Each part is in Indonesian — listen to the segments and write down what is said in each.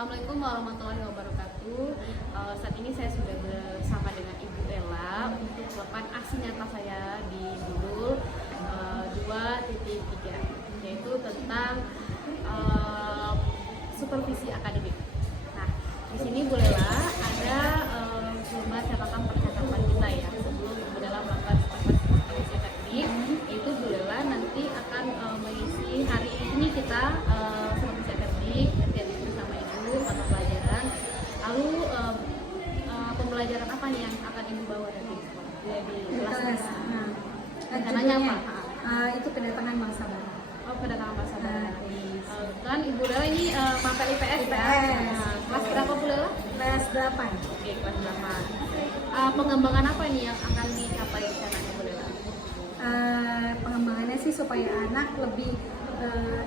Assalamualaikum warahmatullahi wabarakatuh. Saat ini saya sudah bersama dengan Ibu Ella untuk melakukan aksi nyata saya di Budul 2.3, yaitu tentang supervisi akademik. Nah, di sini Bu Ella ada format catatan percakapan kita ya sebelum Bu Ella melakukan supervisi akademik. Itu Bu Ella nanti akan mengisi hari ini kita supervisi akademik bersama Ibu mata pelajaran. Lalu pembelajaran apa nih yang akan Ibu bawa nanti di kelas? Rencananya apa? Itu kedatangan bangsa barat. Oh, kedatangan bangsa barat. Kan Ibu Lela ini mapel IPS ya? Kelas berapa Bu Lela? Kelas 8. Oke, kelas 8. Pengembangan apa nih yang akan dicapai rencananya Bu Lela? Pengembangannya sih supaya anak lebih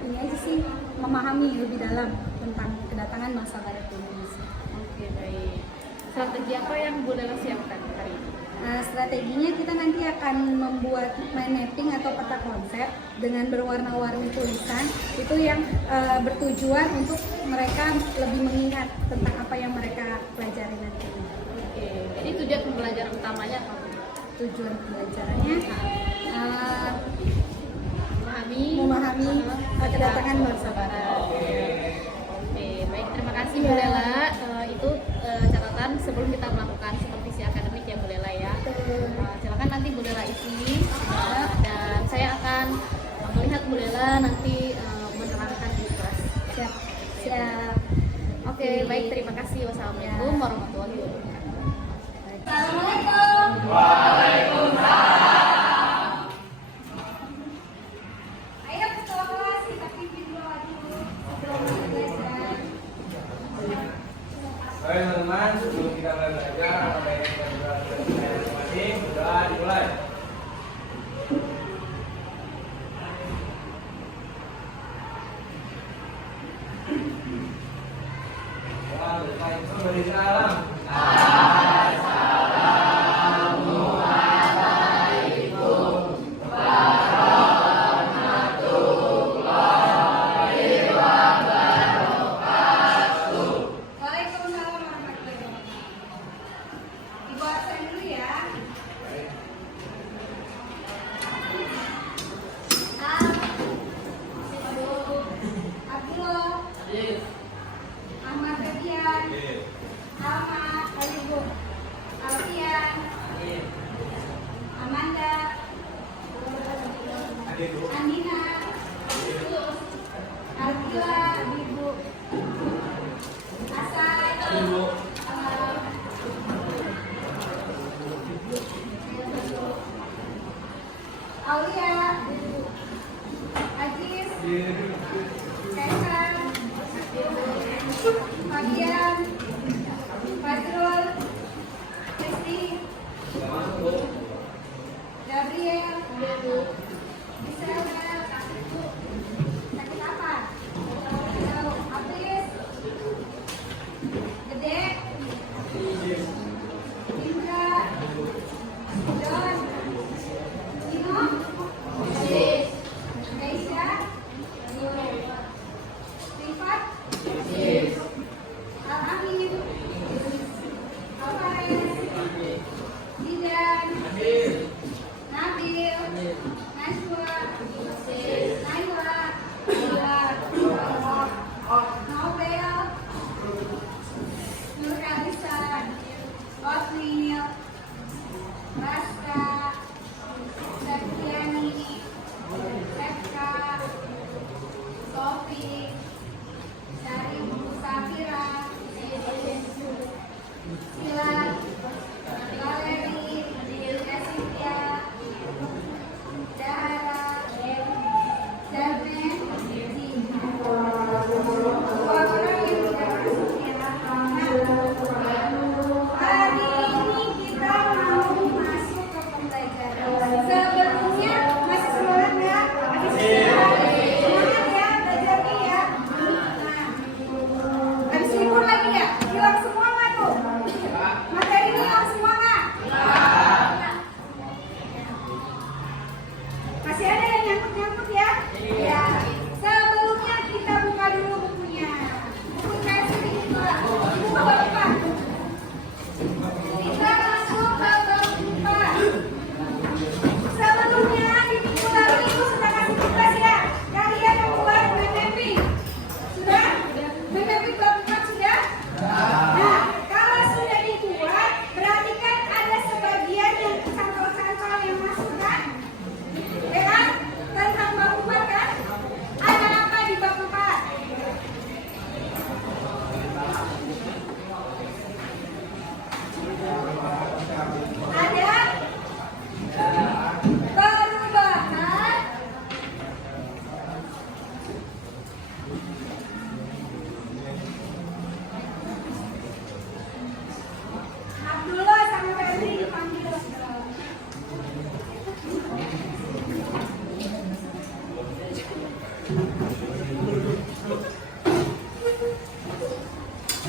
ini aja sih, memahami lebih dalam tentang kedatangan bangsa barat di Indonesia. Oke, baik. Strategi apa yang Bu Lela siapkan hari ini? Strateginya kita nanti akan membuat mind mapping atau peta konsep dengan berwarna-warni tulisan itu yang bertujuan untuk mereka lebih mengingat tentang apa yang mereka pelajari nanti. Oke, jadi tujuan pembelajaran utamanya apa? Tujuan pembelajarannya memahami kedatangan bangsa barat. Oke, baik, terima kasih Bu Lela. Itu catatan sebelum kita melakukan supervisi akademik ya Bu Lela ya. Silakan nanti Bu Lela isi dan saya akan melihat Bu Lela nanti menerangkan di kelas. Siap. Oke, baik, terima kasih. Wassalamualaikum warahmatullahi wabarakatuh. Assalamualaikum. Waalaikumsalam. Ayo ke sekolah kelas, kita pimpin dulu dulu. Belajar. Baik teman-teman, sebelum kita belajar, apa yang kita belajar masing-masing sudah dimulai. Waalaikumsalam. Waalaikumsalam warahmatullahi wabarakatuh. Ibu absen dulu ya. Abdullah, Ahmad Febian, Alma, Ibu, Alfian, Amanda, Andina, Ardila, Ibu, Asai, Aulia, Aziz, Kaisar, Fabian, Fazrul, Kristi, Gabriel, Iselda, sakit apa? Abis, Gede, Indra, John, Dino, Keisha, Rifat, Al-Amin,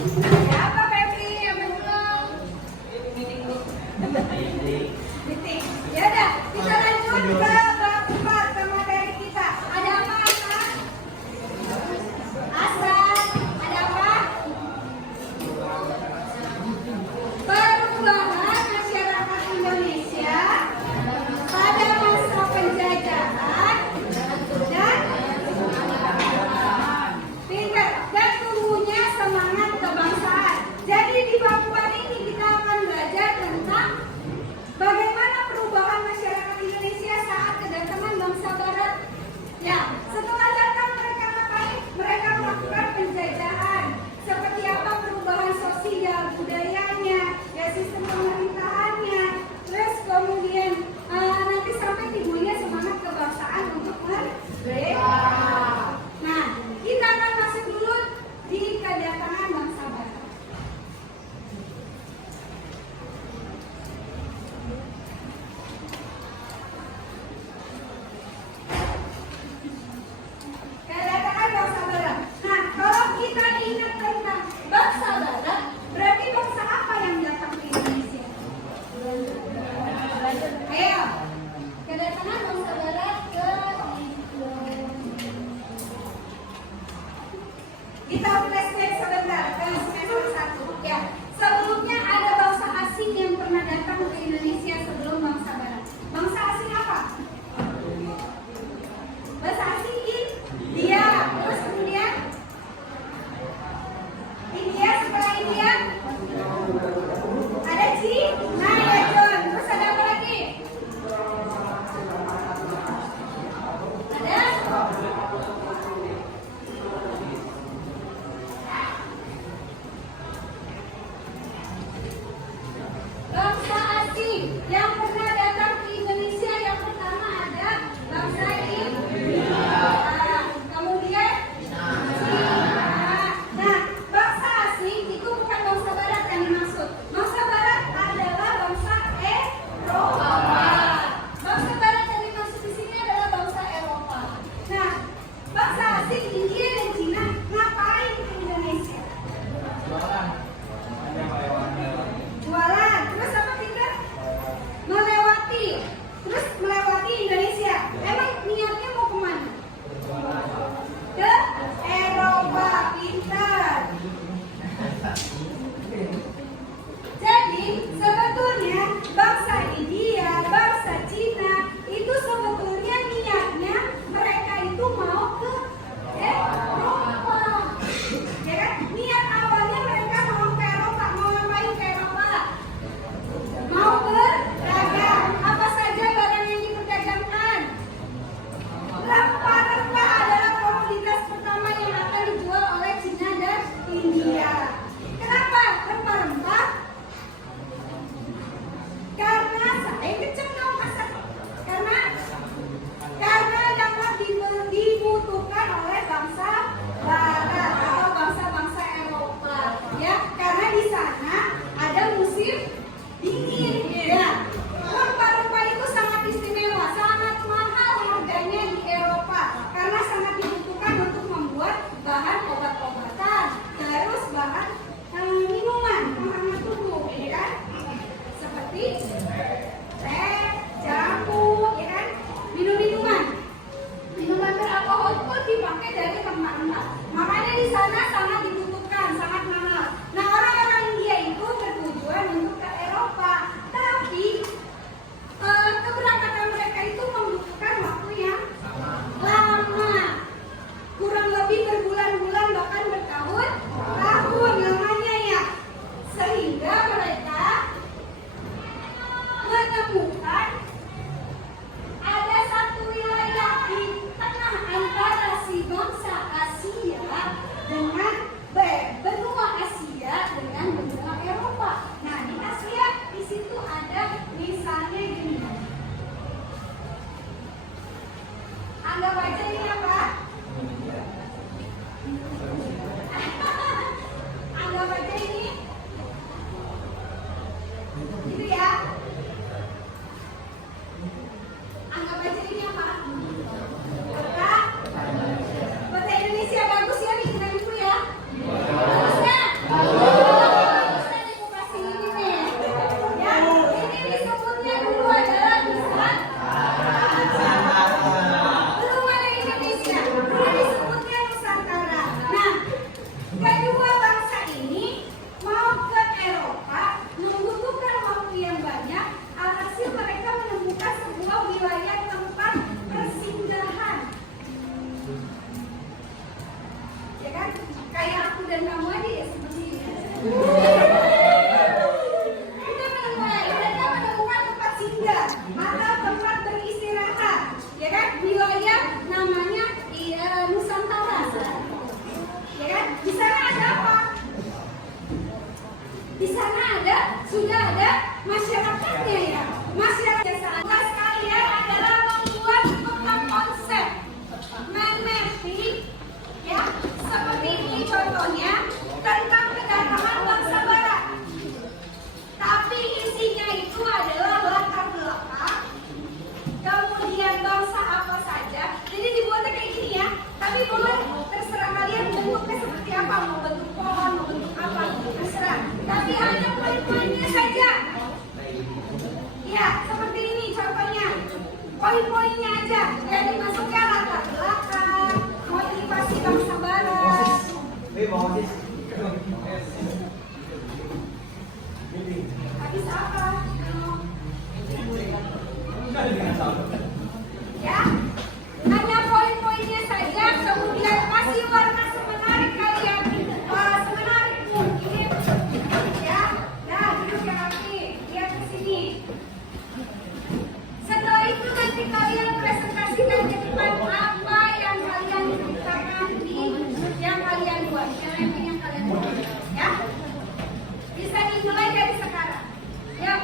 Ada apa Febri yang belum? Meeting. Ya udah, kita lanjut ke bab 4 ke materi kita. Ada apa Hasan? Hasan, ada apa? Perubahan masyarakat Indonesia pada masa penjajahan dan tumbuhnya semangat kebangsaan. Jadi di bab 4 ini kita akan belajar tentang bagaimana perubahan masyarakat Indonesia saat kedatangan bangsa Barat. Ya, setelah datang mereka ngapain? Mereka melakukan penjajahan. Seperti apa perubahan sosial, budayanya, ya sistem pemerintahannya, terus kemudian nanti sampai timbulnya semangat kebangsaan untuk merdeka. Nah, kita akan masuk dulu di kedatangan bangsa Barat. Kedatangan bangsa Barat. Nah, kalau kita ingat tentang bangsa Barat, berarti bangsa apa yang datang ke Indonesia? Ayo, kedatangan bangsa Barat ke Indonesia. Kita flashback sebentar ke semester 1. Ya, sebelumnya ada bangsa asing yang pernah datang ke Indonesia sebelum bangsa Barat. Bangsa asing apa? Bangsa asing India. Terus kemudian India, setelah India ada Cina ya John. Terus ada apa lagi? Ada bangsa asing yang pernah datang ke Indonesia. Yang pertama ada bangsa India, kemudian Cina. Nah, bangsa asing itu bukan bangsa Barat yang dimaksud. Bangsa Barat adalah bangsa Eropa. Bangsa Barat yang dimaksud di sini adalah bangsa Eropa. Nah, bangsa asing India dan Cina ngapain ke Indonesia? Jualan. Terus apa tidak? Melewati. Terus melewati Indonesia. Emang niatnya mau kemana? Ke Eropa. Pintar. Jadi sebetulnya bangsa India, bangsa Cina itu sebetulnya niatnya mereka itu mau ke Eropa. Ya kan? Niat awalnya mereka mau ke Eropa. Mau ngapain ke Eropa? Mau berdagang. Apa saja barang yang diperdagangkan? Rempah-rempah adalah komoditas pertama yang akan dijual oleh Cina dan India. Kenapa rempah-rempah? Karena kenceng dong masak. Karena dapat dibutuhkan oleh bangsa Barat atau bangsa-bangsa Eropa. Ya, karena di sana ada musim dingin. Ya, rempah-rempah itu sangat istimewa, sangat mahal harganya di Eropa karena sangat dibutuhkan untuk membuat bahan obat-obatan. Terus Di sana sudah ada masyarakatnya ya. Masyarakatnya salah sekalian adalah membuat tentang konsep mind mapping ya. Seperti ini contohnya tentang kedatangan bangsa barat. Tapi isinya itu adalah latar belakang, kemudian bangsa apa saja. Jadi dibuatnya kayak gini ya. Tapi boleh terserah kalian bentuknya seperti apa, mau bentuk pohon, mau bentuk apa, terserah. Tapi hanya poin-poinnya saja. Ya, seperti ini contohnya. Poin-poinnya aja. Yang dimasukkan latar belakang, motivasi bangsa barat. Habis apa? Ya, hanya poin-poinnya saja, kemudian kasih warna semenarik kalian, semenarik mungkin. Ya, nah duduk yang rapi, lihat ke sini. Setelah itu nanti kalian presentasikan ke depan apa yang kalian ceritakan di yang kalian buat, yang kalian buat. Ya, bisa dimulai dari sekarang. Ya.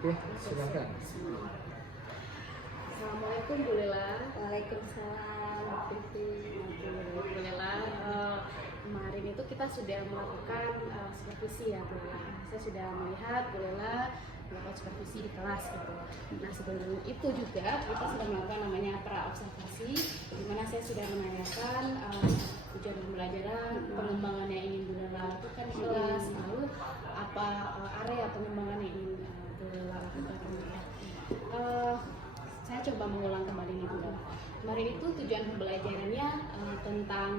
Oke, silakan. Assalamualaikum Bu Lela. Waalaikumsalam. Bu Lela, kemarin itu kita sudah melakukan supervisi ya Bu Lela. Saya sudah melihat Bu Lela melakukan supervisi di kelas gitu. Nah sebelum itu juga kita sudah melakukan namanya pra observasi, di mana saya sudah menanyakan tujuan pembelajaran, pengembangan yang ingin Bu Lela lakukan di kelas, lalu apa area pengembangan yang ingin Bu Lela lakukan. Saya coba mengulang kembali nih Bu Lela. Kemarin itu tujuan pembelajarannya tentang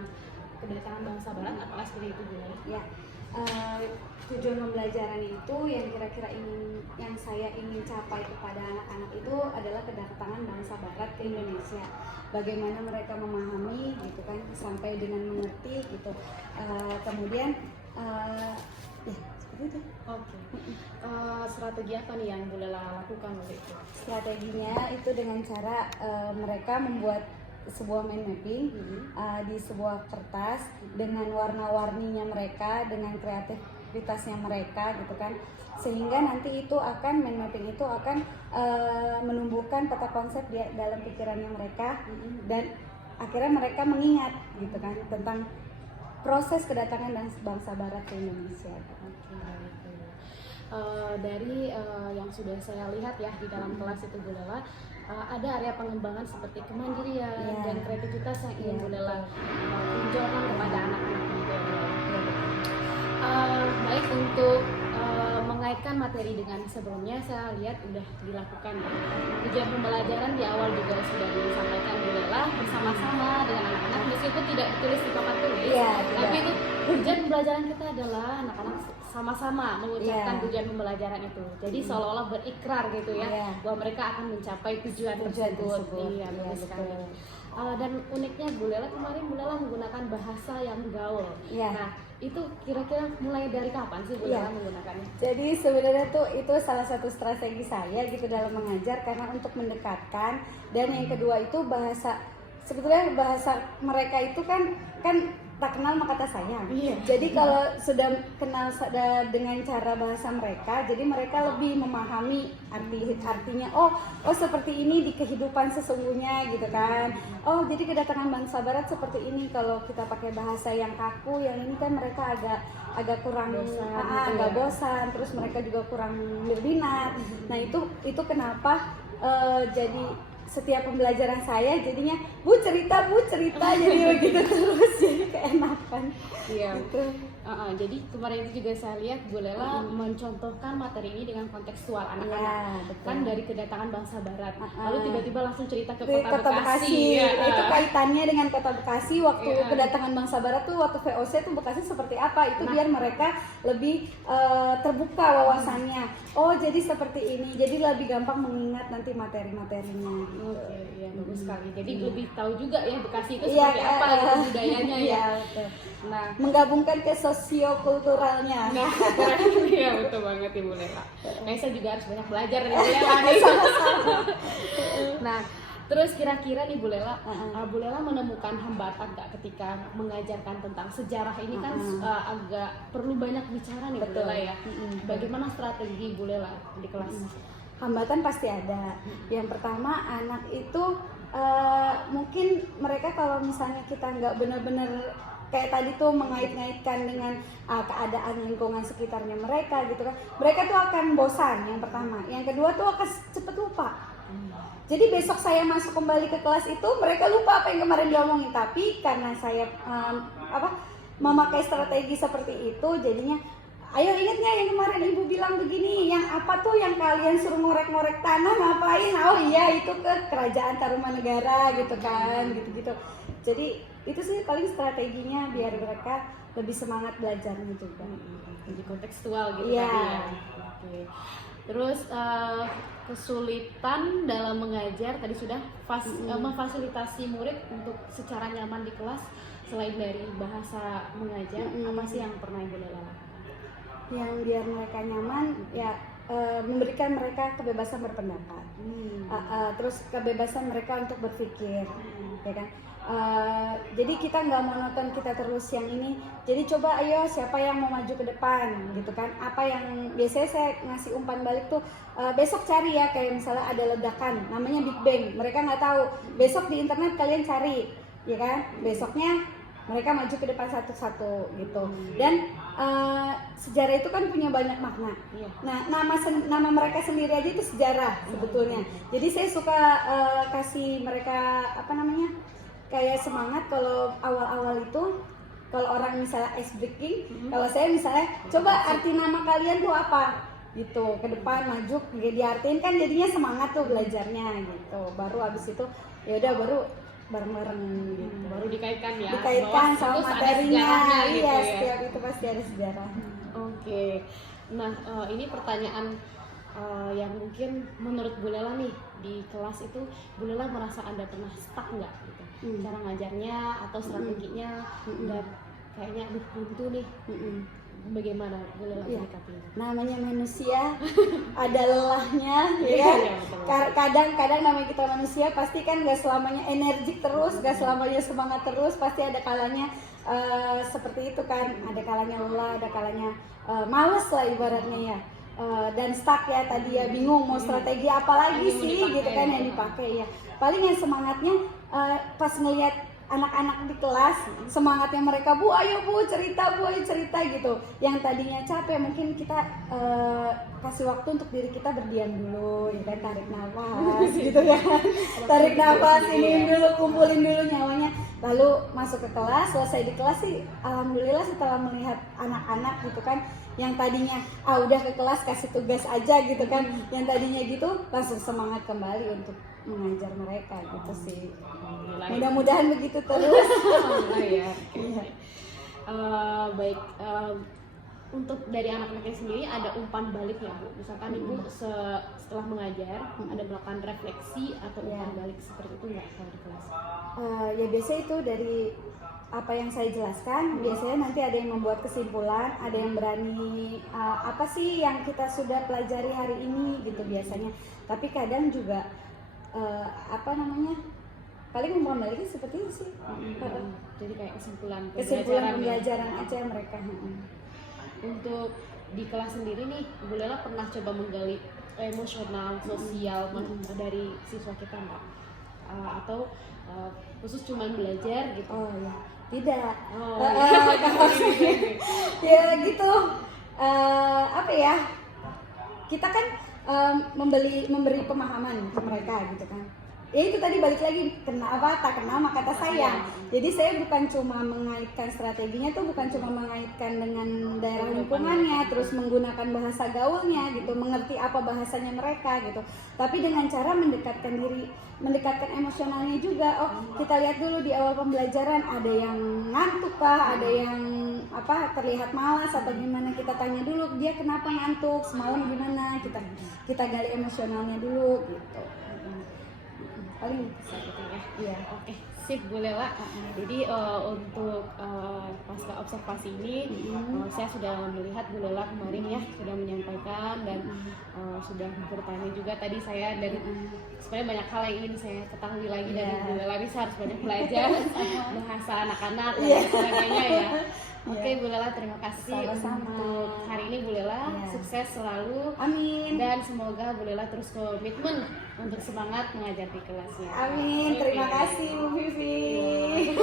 kedatangan bangsa barat, apakah seperti itu Bu Lela? Ya, tujuan pembelajaran itu yang kira-kira yang saya ingin capai kepada anak-anak itu adalah kedatangan bangsa barat ke Indonesia. Bagaimana mereka memahami gitu kan, sampai dengan mengerti gitu. Kemudian ya seperti itu. Oke. Strategi apa nih yang Bu Lela lakukan waktu itu? Strateginya itu dengan cara mereka membuat sebuah mind mapping di sebuah kertas dengan warna-warninya mereka, dengan kreativitasnya mereka gitu kan, sehingga nanti itu akan mind mapping itu akan menumbuhkan peta konsep di dalam pikirannya mereka, dan akhirnya mereka mengingat gitu kan tentang proses kedatangan dan bangsa barat ke Indonesia. Dari yang sudah saya lihat ya di dalam kelas itu Bu Lela, ada area pengembangan seperti kemandirian dan kreativitas yang ingin Bu Lela tunjukkan kepada anak-anak juga. Baik, untuk mengaitkan materi dengan sebelumnya, saya lihat sudah dilakukan tujuan pembelajaran di awal juga sudah disampaikan Bu Lela bersama-sama dengan anak-anak, meskipun tidak ditulis di papan tulis, tapi itu tujuan pembelajaran kita adalah anak-anak sama-sama mengucapkan tujuan pembelajaran itu. Jadi seolah-olah berikrar gitu ya, bahwa mereka akan mencapai tujuan tersebut. Iya, bagus sekali. Dan uniknya Bu Lela kemarin Bu Lela menggunakan bahasa yang gaul. Nah, itu kira-kira mulai dari kapan sih Bu Lela menggunakannya? Jadi sebenarnya tuh itu salah satu strategi saya gitu dalam mengajar, karena untuk mendekatkan, dan yang kedua itu sebetulnya bahasa mereka itu kan tak kenal maka tak sayang. Jadi kalau sudah kenal dengan cara bahasa mereka, jadi mereka lebih memahami artinya. Oh seperti ini di kehidupan sesungguhnya gitu kan. Oh jadi kedatangan bangsa Barat seperti ini. Kalau kita pakai bahasa yang kaku, yang ini kan mereka agak kurang agak bosan. Terus mereka juga kurang berminat. Nah itu kenapa jadi setiap pembelajaran saya jadinya Bu cerita jadi begitu terus, jadi keenakan. Iya. Gitu. Jadi kemarin itu juga saya lihat Bu Lela mencontohkan materi ini dengan kontekstual anak-anak, kan dari kedatangan bangsa Barat, lalu tiba-tiba langsung cerita ke kota Bekasi. Itu kaitannya dengan kota Bekasi waktu kedatangan bangsa Barat tuh, waktu VOC tuh Bekasi seperti apa, itu biar mereka lebih terbuka wawasannya. Oh jadi seperti ini, jadi lebih gampang mengingat nanti materi-materinya. Oke, iya bagus sekali. Jadi lebih tahu juga ya Bekasi itu seperti apa gitu budayanya ya. Nah, menggabungkan ke sosiokulturalnya. Nah, iya betul banget Ibu Lela. Saya juga harus banyak belajar dari Bu Lela nih. Nah, terus kira-kira nih Bu Lela, Bu Lela menemukan hambatan nggak ketika mengajarkan tentang sejarah ini kan agak perlu banyak bicara nih Bu Lela ya. Bagaimana strategi Bu Lela di kelas? Hambatan pasti ada. Yang pertama, anak itu mungkin mereka kalau misalnya kita nggak benar-benar kayak tadi tuh mengait-ngaitkan dengan keadaan lingkungan sekitarnya mereka gitu kan, mereka tuh akan bosan yang pertama. Yang kedua tuh akan cepet lupa. Jadi besok saya masuk kembali ke kelas itu mereka lupa apa yang kemarin diomongin, tapi karena saya memakai strategi seperti itu, jadinya ayo ingatnya yang kemarin ibu bilang begini, yang apa tuh yang kalian suruh ngorek-ngorek tanah ngapain? Oh iya itu ke kerajaan Tarumanegara gitu kan, gitu-gitu. Jadi itu sih paling strateginya biar mereka lebih semangat belajarnya juga. Jadi kontekstual gitu ya. Oke. Terus kesulitan dalam mengajar tadi sudah memfasilitasi murid untuk secara nyaman di kelas, selain dari bahasa mengajar, apa sih yang pernah Ibu Lela lakukan? Yang biar mereka nyaman ya memberikan mereka kebebasan berpendapat, terus kebebasan mereka untuk berpikir, ya kan. Jadi kita nggak monoton kita terus yang ini. Jadi coba ayo siapa yang mau maju ke depan gitu kan. Apa yang biasanya saya ngasih umpan balik tuh, besok cari ya, kayak misalnya ada ledakan namanya Big Bang, mereka nggak tahu. Besok di internet kalian cari, ya kan. Besoknya mereka maju ke depan satu-satu gitu. Dan sejarah itu kan punya banyak makna. Nah, nama mereka sendiri aja itu sejarah sebetulnya. Jadi saya suka kasih mereka kayak semangat kalau awal-awal itu, kalau orang misalnya ice breaking, kalau saya misalnya coba arti nama kalian tuh apa gitu, ke depan maju diartiin kan jadinya semangat tuh belajarnya gitu. Baru abis itu ya udah baru bareng-bareng gitu. Baru dikaitkan ya. Dikaitkan sama materinya. Gitu ya. Setiap itu pasti ada sejarah. Oke. Nah, ini pertanyaan yang mungkin menurut Bu Lela nih, di kelas itu Bu Lela merasa Anda pernah stuck nggak gitu? Cara ngajarnya atau strateginya, dan kayaknya buntu nih. Bagaimana Bu Lela menyikapinya? Namanya manusia ada lelahnya ya. Kadang-kadang namanya kita manusia pasti kan gak selamanya energik terus, gak selamanya semangat terus, pasti ada kalanya seperti itu kan, ada kalanya lelah, ada kalanya males lah ibaratnya ya. Dan stuck ya tadi ya, bingung mau strategi apa lagi sih gitu kan yang dipakai ya. Paling yang semangatnya pas ngelihat anak-anak di kelas, semangatnya mereka, Bu ayo cerita gitu. Yang tadinya capek, mungkin kita kasih waktu untuk diri kita berdiam dulu, ya kan, tarik nafas gitu kan. Tarik nafas, ini dulu, kumpulin dulu nyawa Lalu masuk ke kelas, selesai di kelas sih alhamdulillah setelah melihat anak-anak gitu kan yang tadinya udah ke kelas kasih tugas aja gitu kan, yang tadinya gitu langsung semangat kembali untuk mengajar mereka gitu sih. Mudah-mudahan begitu terus. Ya. Baik, untuk dari anak-anaknya sendiri ada umpan balik ya Bu? Misalkan Ibu setelah mengajar ada melakukan refleksi atau umpan balik seperti itu nggak kalau di kelas? Ya biasanya itu dari apa yang saya jelaskan, biasanya nanti ada yang membuat kesimpulan, ada yang berani apa sih yang kita sudah pelajari hari ini gitu biasanya. Tapi kadang juga apa namanya, paling umpan baliknya seperti itu sih. Jadi kayak kesimpulan pembelajaran aja mereka. Untuk di kelas sendiri nih, Bu Lela pernah coba menggali emosional, sosial dari siswa kita nggak? Atau khusus cuma belajar gitu? Oh ya, tidak. Ya. Ya gitu. Apa ya? Kita kan memberi pemahaman ke mereka gitu kan. Ya itu tadi balik lagi, kenapa tak kenal maka tak sayang. Jadi saya bukan cuma mengaitkan strateginya tuh, bukan cuma mengaitkan dengan daerah lingkungannya, terus menggunakan bahasa gaulnya gitu, mengerti apa bahasanya mereka gitu. Tapi dengan cara mendekatkan diri, mendekatkan emosionalnya juga. Oh, kita lihat dulu di awal pembelajaran ada yang ngantuk kah, ada yang terlihat malas atau gimana, kita tanya dulu dia kenapa ngantuk, semalam gimana, kita gali emosionalnya dulu gitu. Paling bisa gitu ya. Iya. Oke, sip Bu Lela. Jadi untuk pasca observasi ini saya sudah melihat Bu Lela kemarin ya sudah menyampaikan dan sudah bertanya juga tadi saya, dan sebenarnya banyak hal yang ingin saya ketahui lagi dari Bu Lela. Ini saya harus banyak belajar bahasa anak-anak dan sebagainya ya. Oke Bu Lela, terima kasih. Sama-sama. Untuk hari ini Bu Lela, sukses selalu. Amin. Dan semoga Bu Lela terus komitmen untuk semangat mengajar di kelasnya. Amin. Terima kasih Bu Vivi.